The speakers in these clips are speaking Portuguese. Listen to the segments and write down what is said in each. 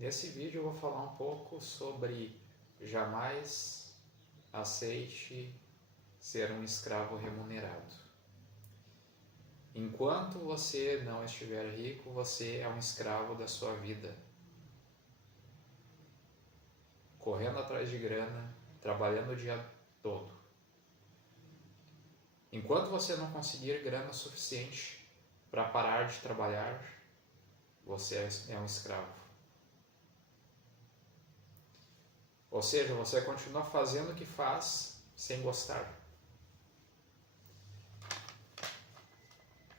Nesse vídeo eu vou falar um pouco sobre jamais aceite ser um escravo remunerado. Enquanto você não estiver rico, você é um escravo da sua vida, correndo atrás de grana, trabalhando o dia todo. Enquanto você não conseguir grana suficiente para parar de trabalhar, você é um escravo. Ou seja, você continua fazendo o que faz sem gostar.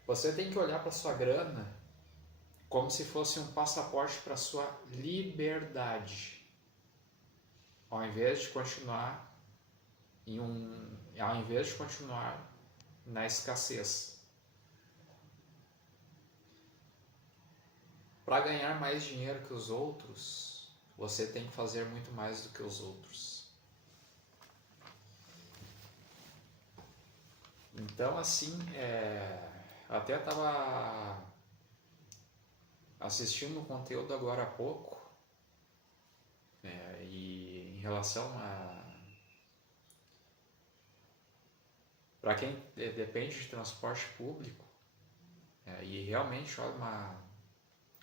Você tem que olhar para sua grana como se fosse um passaporte para sua liberdade, ao invés de continuar na escassez. Para ganhar mais dinheiro que os outros, você tem que fazer muito mais do que os outros. Então, assim, até estava assistindo um conteúdo agora há pouco, e em relação a... Para quem depende de transporte público, e realmente olha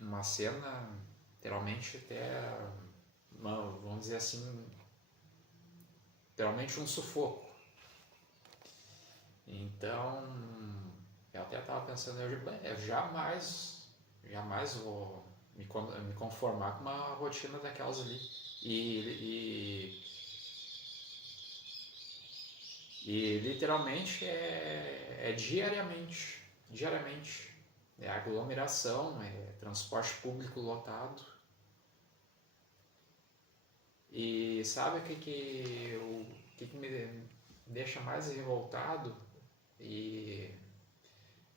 uma cena, literalmente até, vamos dizer assim, literalmente um sufoco. Então, eu até estava pensando, eu jamais vou me conformar com uma rotina daquelas ali. E literalmente é diariamente. É aglomeração, é transporte público lotado. E sabe o que me deixa mais revoltado? E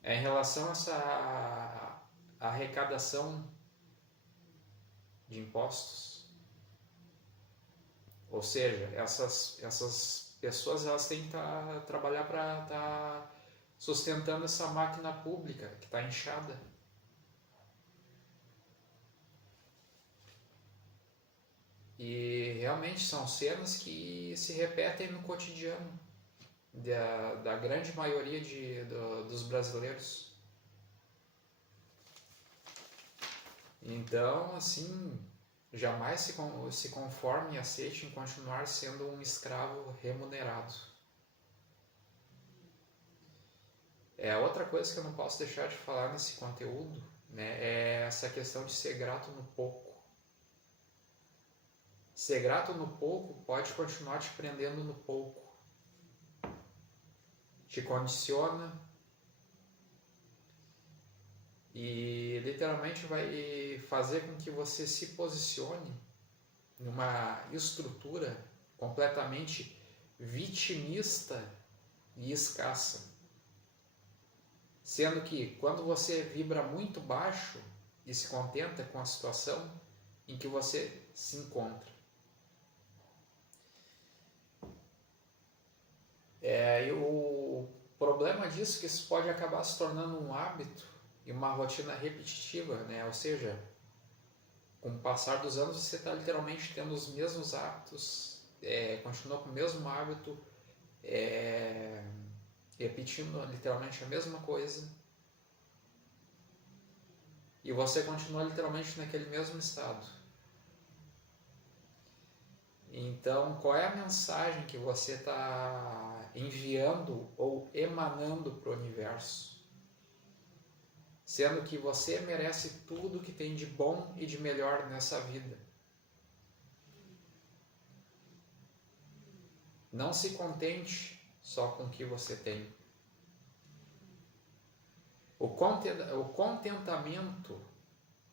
é em relação a essa arrecadação de impostos. Ou seja, essas pessoas elas têm que trabalhar para estar sustentando essa máquina pública que está inchada. E realmente são cenas que se repetem no cotidiano da grande maioria dos brasileiros. Então, assim, jamais se conforme e aceite em continuar sendo um escravo remunerado. Outra coisa que eu não posso deixar de falar nesse conteúdo, né, é essa questão de ser grato no pouco. Ser grato no pouco pode continuar te prendendo no pouco. Te condiciona e literalmente vai fazer com que você se posicione numa estrutura completamente vitimista e escassa. Sendo que quando você vibra muito baixo e se contenta com a situação em que você se encontra. E o problema disso é que isso pode acabar se tornando um hábito e uma rotina repetitiva, né? Ou seja, com o passar dos anos você está literalmente tendo os mesmos hábitos, continua com o mesmo hábito, repetindo literalmente a mesma coisa, e você continua literalmente naquele mesmo estado. Então, qual é a mensagem que você está enviando ou emanando para o universo? Sendo que você merece tudo que tem de bom e de melhor nessa vida. Não se contente só com o que você tem. O contentamento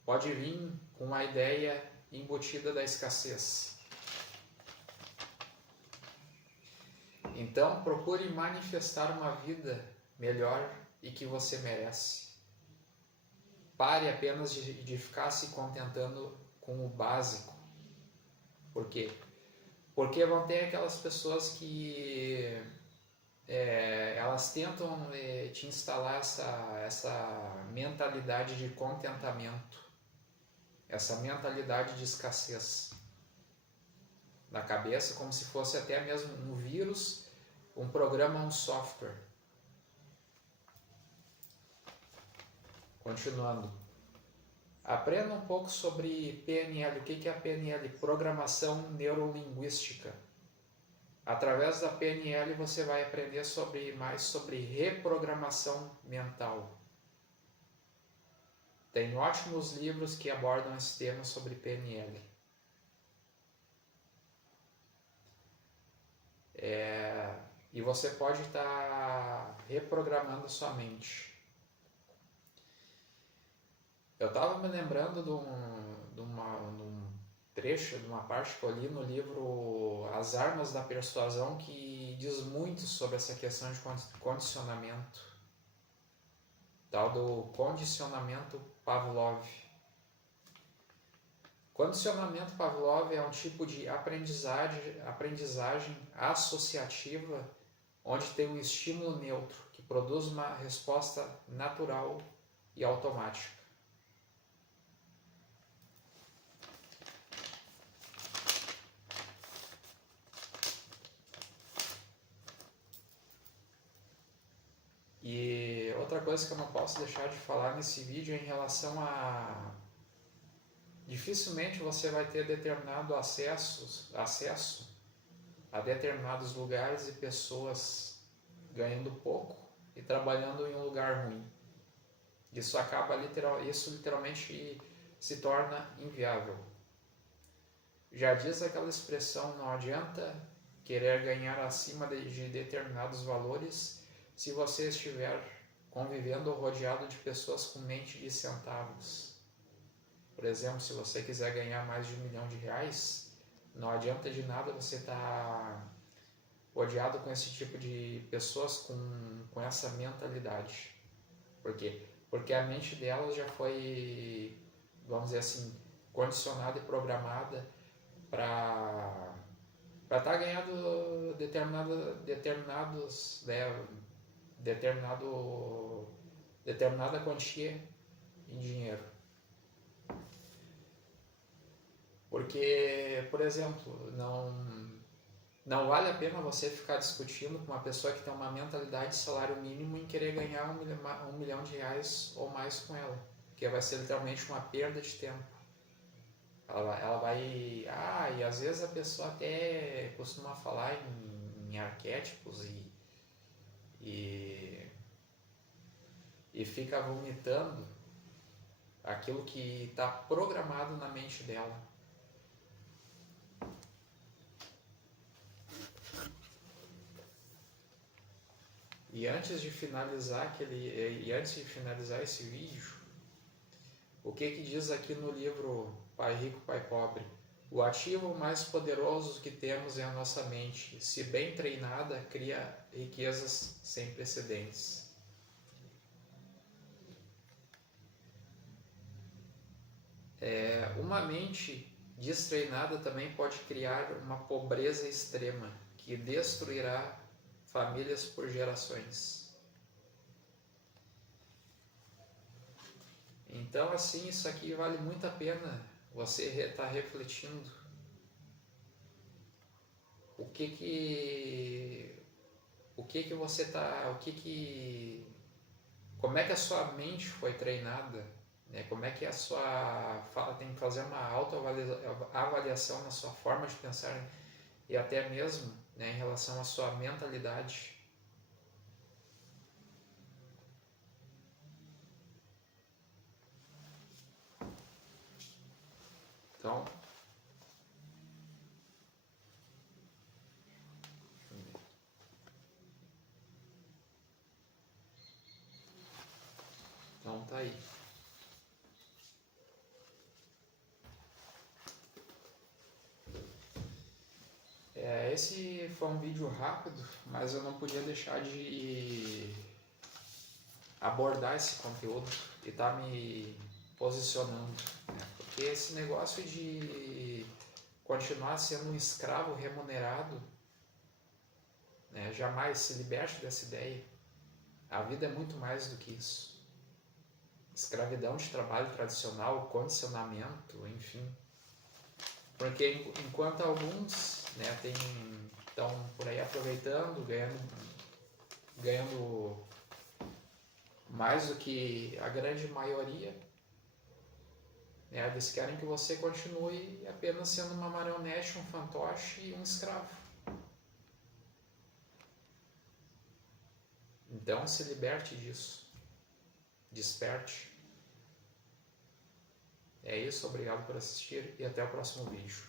pode vir com a ideia embutida da escassez. Então, procure manifestar uma vida melhor e que você merece. Pare apenas de ficar se contentando com o básico. Por quê? Porque vão ter aquelas pessoas que elas tentam te instalar essa mentalidade de contentamento. essa mentalidade de escassez na cabeça, como se fosse até mesmo um vírus, um programa, um software. Continuando. Aprenda um pouco sobre PNL. O que é a PNL? Programação Neurolinguística. Através da PNL você vai aprender mais sobre reprogramação mental. Tem ótimos livros que abordam esse tema sobre PNL. E você pode estar reprogramando a sua mente. Eu estava me lembrando de um trecho, de uma parte que eu li no livro As Armas da Persuasão, que diz muito sobre essa questão de condicionamento, tal do condicionamento Pavlov. Condicionamento Pavlov é um tipo de aprendizagem associativa onde tem um estímulo neutro que produz uma resposta natural e automática. E outra coisa que eu não posso deixar de falar nesse vídeo é em relação a... Dificilmente você vai ter determinado acesso a determinados lugares e pessoas ganhando pouco e trabalhando em um lugar ruim. Isso literalmente se torna inviável. Já diz aquela expressão, não adianta querer ganhar acima de determinados valores se você estiver convivendo ou rodeado de pessoas com mente de centavos. Por exemplo, se você quiser ganhar mais de R$1 milhão, não adianta de nada você estar rodeado com esse tipo de pessoas com essa mentalidade. Por quê? Porque a mente delas já foi, vamos dizer assim, condicionada e programada para estar ganhando determinada quantia em dinheiro. Porque, por exemplo, não vale a pena você ficar discutindo com uma pessoa que tem uma mentalidade de salário mínimo em querer ganhar R$1 milhão ou mais com ela, porque vai ser literalmente uma perda de tempo. Ela vai... e às vezes a pessoa até costuma falar em arquétipos e fica vomitando aquilo que está programado na mente dela. E antes de finalizar esse vídeo, o que diz aqui no livro Pai Rico, Pai Pobre? O ativo mais poderoso que temos é a nossa mente. Se bem treinada, cria riquezas sem precedentes. Uma mente destreinada também pode criar uma pobreza extrema que destruirá famílias por gerações. Então, assim, isso aqui vale muito a pena você estar refletindo. Como é que a sua mente foi treinada, né? Como é que tem que fazer uma autoavaliação na sua forma de pensar e até mesmo, né, em relação à sua mentalidade. Então tá aí. Esse foi um vídeo rápido, mas eu não podia deixar de abordar esse conteúdo e estar me posicionando, né? Porque esse negócio de continuar sendo um escravo remunerado, né, jamais se liberte dessa ideia. A vida é muito mais do que isso. escravidão de trabalho tradicional, condicionamento, enfim. Porque enquanto alguns, né, estão por aí aproveitando, ganhando mais do que a grande maioria, né, eles querem que você continue apenas sendo uma marionete, um fantoche e um escravo. Então se liberte disso. Desperte. É isso, obrigado por assistir e até o próximo vídeo.